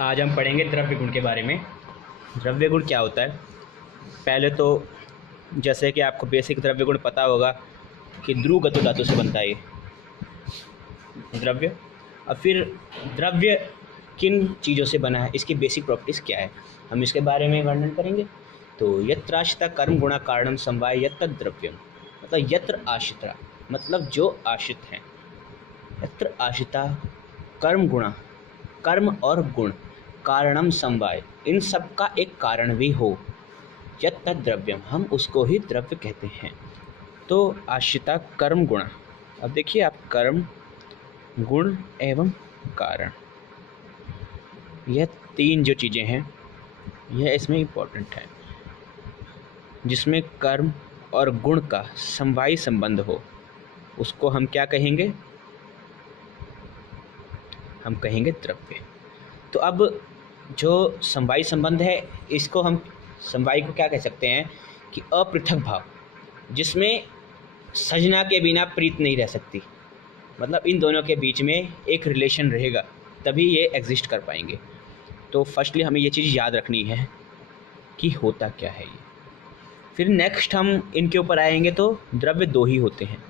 आज हम पढ़ेंगे द्रव्य गुण के बारे में। द्रव्य गुण क्या होता है? पहले तो जैसे कि आपको बेसिक द्रव्य गुण पता होगा कि ध्रुव गति धातु से बनता है ये द्रव्य। और फिर द्रव्य किन चीज़ों से बना है, इसकी बेसिक प्रॉपर्टीज़ क्या है, हम इसके बारे में वर्णन करेंगे। तो यत्राश्रिता कर्म गुणा कारणम समवाय यत् द्रव्यम, मतलब यत्र आश्रिता मतलब जो आश्रित हैं, यत्र आश्रिता कर्म गुणा कर्म और गुण, कारणम समवाय इन सब का एक कारण भी हो, यत् द्रव्यम हम उसको ही द्रव्य कहते हैं। तो आश्रिता कर्म गुणा, अब देखिए आप, कर्म गुण एवं कारण, यह तीन जो चीज़ें हैं यह इसमें इम्पोर्टेंट है। जिसमें कर्म और गुण का समवायी संबंध हो उसको हम क्या कहेंगे? हम कहेंगे द्रव्य। तो अब जो समवायी संबंध है इसको हम समवायी को क्या कह सकते हैं कि अपृथक भाव, जिसमें सजना के बिना प्रीत नहीं रह सकती, मतलब इन दोनों के बीच में एक रिलेशन रहेगा तभी ये एग्जिस्ट कर पाएंगे। तो फर्स्टली हमें ये चीज़ याद रखनी है कि होता क्या है ये। फिर नेक्स्ट हम इनके ऊपर आएंगे। तो द्रव्य दो ही होते हैं।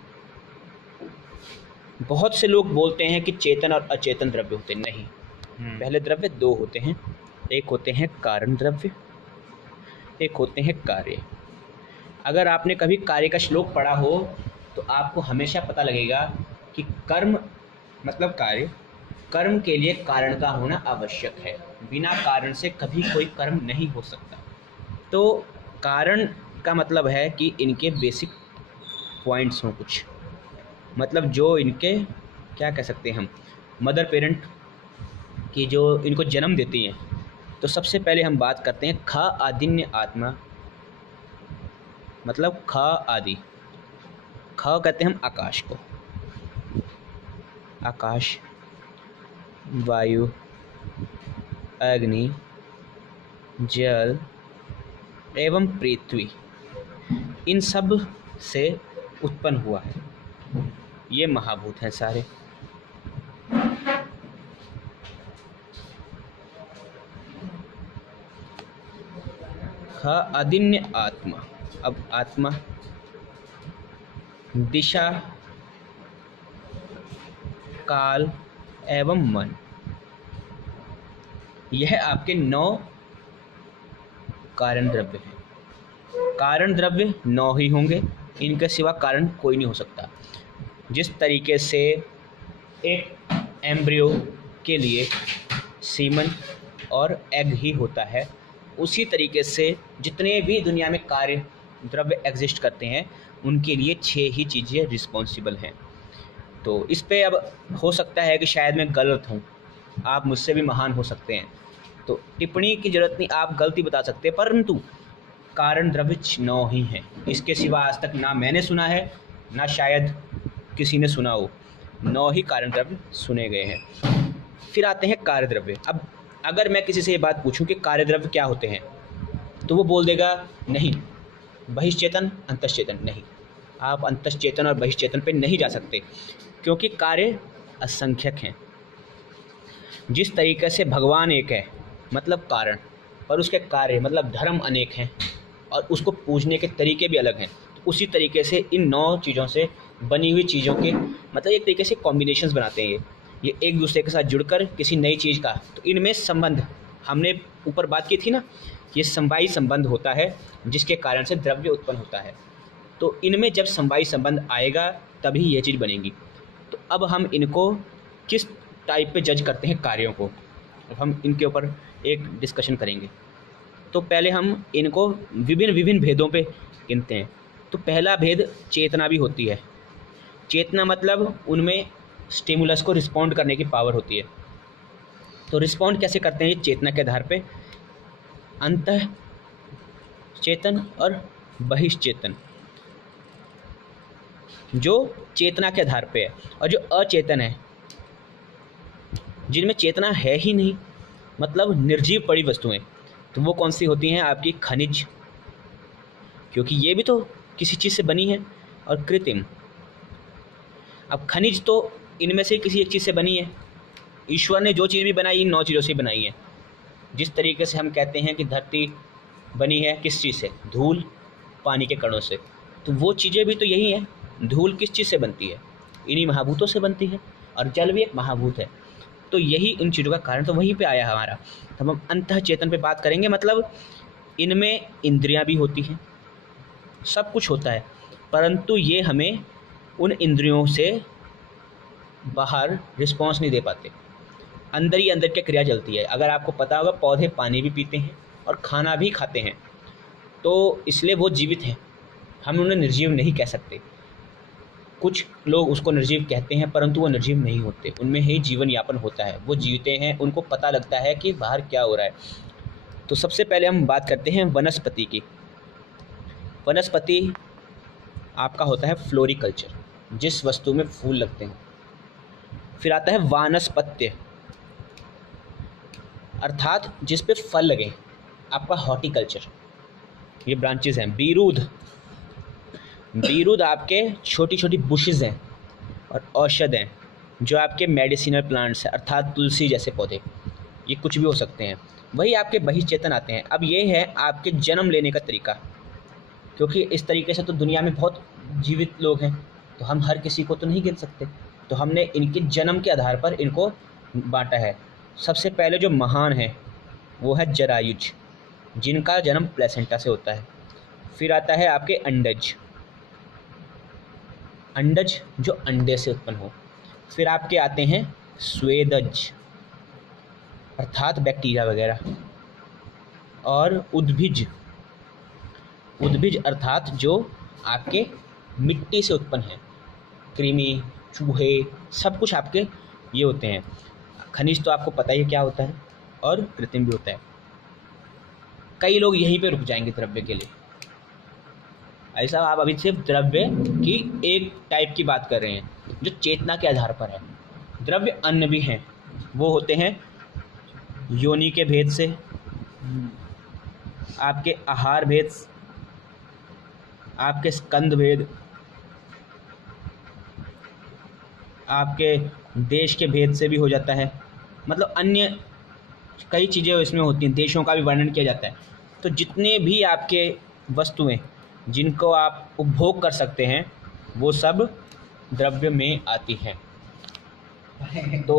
बहुत से लोग बोलते हैं कि चेतन और अचेतन द्रव्य होते हैं, नहीं। पहले द्रव्य दो होते हैं, एक होते हैं कारण द्रव्य, एक होते हैं कार्य। अगर आपने कभी कार्य का श्लोक पढ़ा हो तो आपको हमेशा पता लगेगा कि कर्म मतलब कार्य, कर्म के लिए कारण का होना आवश्यक है, बिना कारण से कभी कोई कर्म नहीं हो सकता। तो कारण का मतलब है कि इनके बेसिक पॉइंट्स हों कुछ, मतलब जो इनके क्या कह सकते हैं हम, मदर पेरेंट की जो इनको जन्म देती हैं। तो सबसे पहले हम बात करते हैं ख आदिन्य आत्मा, मतलब ख आदि। ख कहते हैं हम आकाश को, आकाश, वायु, अग्नि, जल एवं पृथ्वी, इन सब से उत्पन्न हुआ है, ये महाभूत हैं सारे। ख आदिन्य आत्मा। अब आत्मा, दिशा, काल एवं मन, यह आपके 9 कारण द्रव्य हैं। कारण द्रव्य 9 ही होंगे, इनके सिवा कारण कोई नहीं हो सकता। जिस तरीके से एक एम्ब्रियो के लिए सीमन और एग ही होता है, उसी तरीके से जितने भी दुनिया में कार्य द्रव्य एग्जिस्ट करते हैं उनके लिए 6 ही चीज़ें रिस्पॉन्सिबल हैं। तो इस पे अब हो सकता है कि शायद मैं गलत हूँ, आप मुझसे भी महान हो सकते हैं, तो टिप्पणी की ज़रूरत नहीं, आप गलती बता सकते हैं, परंतु कारण द्रव्य 9 ही हैं। इसके सिवा आज तक ना मैंने सुना है ना शायद किसी ने सुना हो, 9 ही कारण द्रव्य सुने गए हैं। फिर आते हैं कार्य द्रव्य। अब अगर मैं किसी से ये बात पूछूं कि कार्य द्रव्य क्या होते हैं, तो वो बोल देगा नहीं, बहिश्चेतन अंतश्चेतन। नहीं, आप अंतश्चेतन और बहिश्चेतन पे नहीं जा सकते, क्योंकि कार्य असंख्यक हैं। जिस तरीके से भगवान एक है मतलब कारण, और उसके कार्य मतलब धर्म अनेक हैं और उसको पूजने के तरीके भी अलग हैं, तो उसी तरीके से इन 9 चीज़ों से बनी हुई चीज़ों के मतलब एक तरीके से कॉम्बिनेशंस बनाते हैं ये एक दूसरे के साथ जुड़कर किसी नई चीज़ का। तो इनमें संबंध, हमने ऊपर बात की थी ना, ये समवायी संबंध होता है जिसके कारण से द्रव्य उत्पन्न होता है। तो इनमें जब समवायी संबंध आएगा तभी ये चीज़ बनेगी। तो अब हम इनको किस टाइप पे जज करते हैं कार्यों को, अब हम इनके ऊपर एक डिस्कशन करेंगे। तो पहले हम इनको विभिन्न भेदों पे गिनते हैं। तो पहला भेद चेतना भी होती है। चेतना मतलब उनमें स्टिमुलस को रिस्पॉन्ड करने की पावर होती है। तो रिस्पॉन्ड कैसे करते हैं ये चेतना के आधार पे, अंतः चेतन और बहिश्चेतन, जो चेतना के आधार पे है। और जो अचेतन है, जिनमें चेतना है ही नहीं, मतलब निर्जीव पड़ी वस्तुएं, तो वो कौन सी होती हैं? आपकी खनिज, क्योंकि ये भी तो किसी चीज़ से बनी है, और कृत्रिम। अब खनिज तो इनमें से किसी एक चीज़ से बनी है। ईश्वर ने जो चीज़ भी बनाई इन 9 चीज़ों से बनाई है। जिस तरीके से हम कहते हैं कि धरती बनी है किस चीज़ से, धूल पानी के कणों से, तो वो चीज़ें भी तो यही हैं। धूल किस चीज़ से बनती है, इन्हीं महाभूतों से बनती है, और जल भी एक महाभूत है। तो यही उन चीज़ों का कारण, तो वहीं पे आया हमारा। तो हम अंतः चेतन पे बात करेंगे, मतलब इनमें इंद्रियां भी होती हैं, सब कुछ होता है, परंतु ये हमें उन इंद्रियों से बाहर रिस्पॉन्स नहीं दे पाते। अंदर ही अंदर की क्रिया चलती है। अगर आपको पता होगा, पौधे पानी भी पीते हैं और खाना भी खाते हैं, तो इसलिए वो जीवित हैं, हम उन्हें निर्जीव नहीं कह सकते। कुछ लोग उसको निर्जीव कहते हैं, परंतु वो निर्जीव नहीं होते, उनमें ही जीवन यापन होता है, वो जीते हैं, उनको पता लगता है कि बाहर क्या हो रहा है। तो सबसे पहले हम बात करते हैं वनस्पति की। वनस्पति आपका होता है फ्लोरिकल्चर, जिस वस्तु में फूल लगते हैं। फिर आता है वानस्पत्य, अर्थात जिस पे फल लगे, आपका हॉर्टिकल्चर, ये ब्रांचेस हैं। बीरूद, बीरूद आपके छोटी छोटी बुशेज़ हैं और औषध हैं, जो आपके मेडिसिनल प्लांट्स हैं, अर्थात तुलसी जैसे पौधे, ये कुछ भी हो सकते हैं। वही आपके बहिश्चेतन आते हैं। अब ये है आपके जन्म लेने का तरीका, क्योंकि इस तरीके से तो दुनिया में बहुत जीवित लोग हैं, तो हम हर किसी को तो नहीं गिन सकते, तो हमने इनके जन्म के आधार पर इनको बांटा है। सबसे पहले जो महान है वो है जरायुज, जिनका जन्म प्लेसेंटा से होता है। फिर आता है आपके अंडज, अंडज जो अंडे से उत्पन्न हो। फिर आपके आते हैं स्वेदज, अर्थात बैक्टीरिया वगैरह। और उद्भिज, उद्भिज अर्थात जो आपके मिट्टी से उत्पन्न है, कृमि, चूहे, सब कुछ आपके ये होते हैं। खनिज तो आपको पता ही क्या होता है, और कृत्रिम भी होता है। कई लोग यहीं पे रुक जाएंगे द्रव्य के लिए। ऐसा आप अभी सिर्फ द्रव्य की एक टाइप की बात कर रहे हैं जो चेतना के आधार पर है। द्रव्य अन्य भी हैं, वो होते हैं योनि के भेद से, आपके आहार भेद, आपके स्कंद भेद, आपके देश के भेद से भी हो जाता है। मतलब अन्य कई चीज़ें इसमें होती हैं, देशों का भी वर्णन किया जाता है। तो जितने भी आपके वस्तुएं जिनको आप उपभोग कर सकते हैं, वो सब द्रव्य में आती हैं। तो